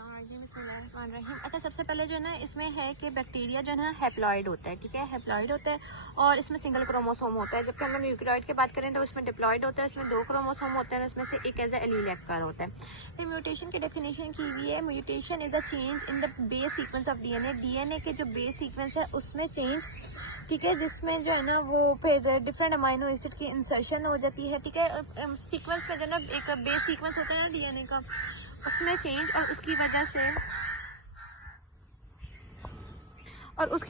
अच्छा, सबसे पहले जो है ना इसमें है कि बैक्टीरिया जो है ना हैप्लॉइड होता है, ठीक है, हैप्लॉइड होता है और इसमें सिंगल क्रोमोसोम होता है। जबकि हम न्यूक्लियोइड की बात करें तो उसमें डिप्लॉइड होता है, इसमें 2 क्रोमोसोम होते हैं, उसमें से एक एज एलील एक्टर होता है। फिर म्यूटेशन की डेफिनेशन की हुई है, mutation is a change in the base sequence of DNA. DNA के जो बेस सीक्वेंस है उसमें चेंज, ठीक है, जिसमें जो है ना वो फिर डिफरेंट अमाइनो एसिड की इंसर्शन हो जाती है, ठीक है। सीक्वेंस में जो है ना एक बेस सीक्वेंस होता है ना डीएनए का, उसमें चेंज और उसकी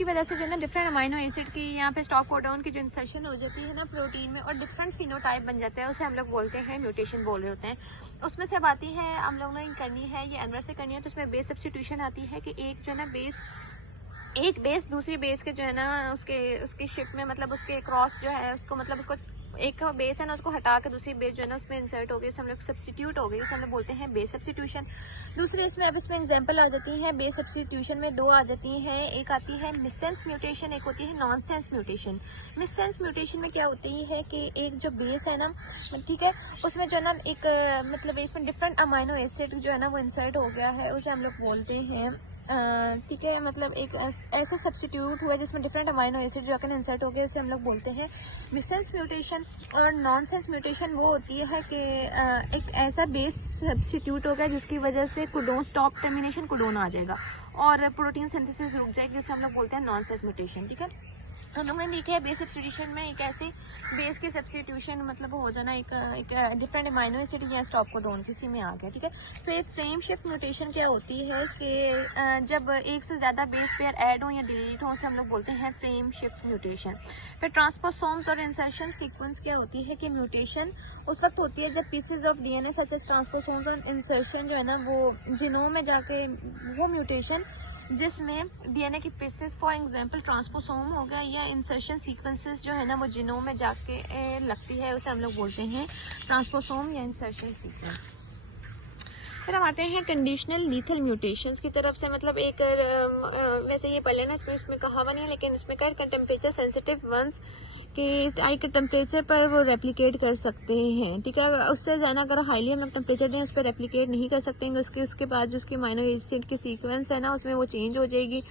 वजह से जो है ना डिफरेंट अमाइनो एसिड की यहाँ पे स्टॉप कोडॉन की जो इंसर्शन हो जाती है ना प्रोटीन में और डिफरेंट फिनोटाइप बन जाता है, उसे हम लोग बोलते हैं म्यूटेशन बोल रहे होते हैं। उसमें से अब आती है हम लोग ने करनी है ये एनवर से करनी है, तो उसमें बेस सब्स्टिट्यूशन आती है कि एक जो है ना एक बेस दूसरी बेस के जो है ना उसकी शिफ्ट में, मतलब उसके क्रॉस जो है उसको, मतलब उसको एक बेस है ना उसको हटा के दूसरी बेस जो है ना उसमें इंसर्ट हो गई, हम लोग सब्स्टिट्यूट हो गई, उसे हम लोग बोलते हैं बेस सब्स्टिट्यूशन। दूसरी इसमें अब इसमें एग्जांपल आ जाती है बेस सब्स्टिट्यूशन में, 2 आ जाती हैं। एक आती है मिससेंस म्यूटेशन, एक होती है नॉनसेंस म्यूटेशन। मिससेंस म्यूटेशन में क्या होती है कि एक जो बेस है ना, ठीक है, उसमें जो है ना एक मतलब इसमें डिफरेंट अमाइनो एसिड जो है ना वो इंसर्ट हो गया है, उसे हम लोग बोलते हैं, ठीक है, मतलब एक ऐसा सब्स्टिट्यूट हुआ जिसमें डिफरेंट अमाइनो एसिड जो आकर इंसर्ट हो गए, उसे हम लोग बोलते हैं मिससेंस म्यूटेशन। और नॉनसेंस म्यूटेशन वो होती है कि एक ऐसा बेस सब्स्टिट्यूट हो गया जिसकी वजह से कोडोन स्टॉप टर्मिनेशन कोडोन आ जाएगा और प्रोटीन सिंथेसिस रुक जाएगी, जिसे हम लोग बोलते हैं नॉनसेंस म्यूटेशन, ठीक है। हम लोग ने लिखा है बेस सब्स्टिट्यूशन में एक ऐसे बेस के सब्स्टिट्यूशन मतलब हो जाना एक डिफरेंट अमाइनो एसिड या स्टॉप कोडोन किसी में आ गया, ठीक है। फिर फ्रेम शिफ्ट म्यूटेशन क्या होती है कि जब एक से ज़्यादा बेस पेयर ऐड हो या डिलीट हो, उसे हम लोग बोलते हैं फ्रेम शिफ्ट म्यूटेशन। फिर ट्रांसपोसोम्स और इंसर्शन सीक्वेंस क्या होती है कि म्यूटेशन उस वक्त होती है जब pieces of DNA such as transposomes और इंसर्शन जो है ना वो जीनोम में जाके, वो म्यूटेशन जिसमें डीएनए की पीसेस फॉर एग्जांपल ट्रांसपोसोम हो गया या इंसर्शन सीक्वेंसेस जो है ना वो जीनोम में जाके लगती है, उसे हम लोग बोलते हैं ट्रांसपोसोम या इंसर्शन सीक्वेंस। फिर हम आते हैं कंडीशनल लीथल म्यूटेशंस की तरफ से, मतलब एक वैसे ये पहले ना इसमें कहा हुआ नहीं है, लेकिन इसमें कर टेम्परेचर सेंसिटिव वंस कि हाई के टेम्परेचर पर वो रेप्लिकेट कर सकते हैं, ठीक है। उससे ज़्यादा अगर हाईली हम लोग टेम्परेचर दें उस पर रेप्लिकेट नहीं कर सकते हैं, उसके बाद जो उसकी अमाइनो एसिड की सीक्वेंस है ना उसमें वो चेंज हो जाएगी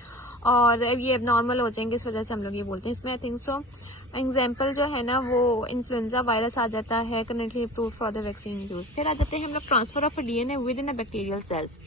और ये एबनॉर्मल हो जाएंगे, इस वजह से हम लोग ये बोलते हैं इसमें। आई थिंक सो एग्जाम्पल जो है ना वो इन्फ्लुएंजा वायरस आ जाता है, currently approved for the vaccine use. फिर आ जाते हैं हम लोग transfer of DNA with in the bacterial cells.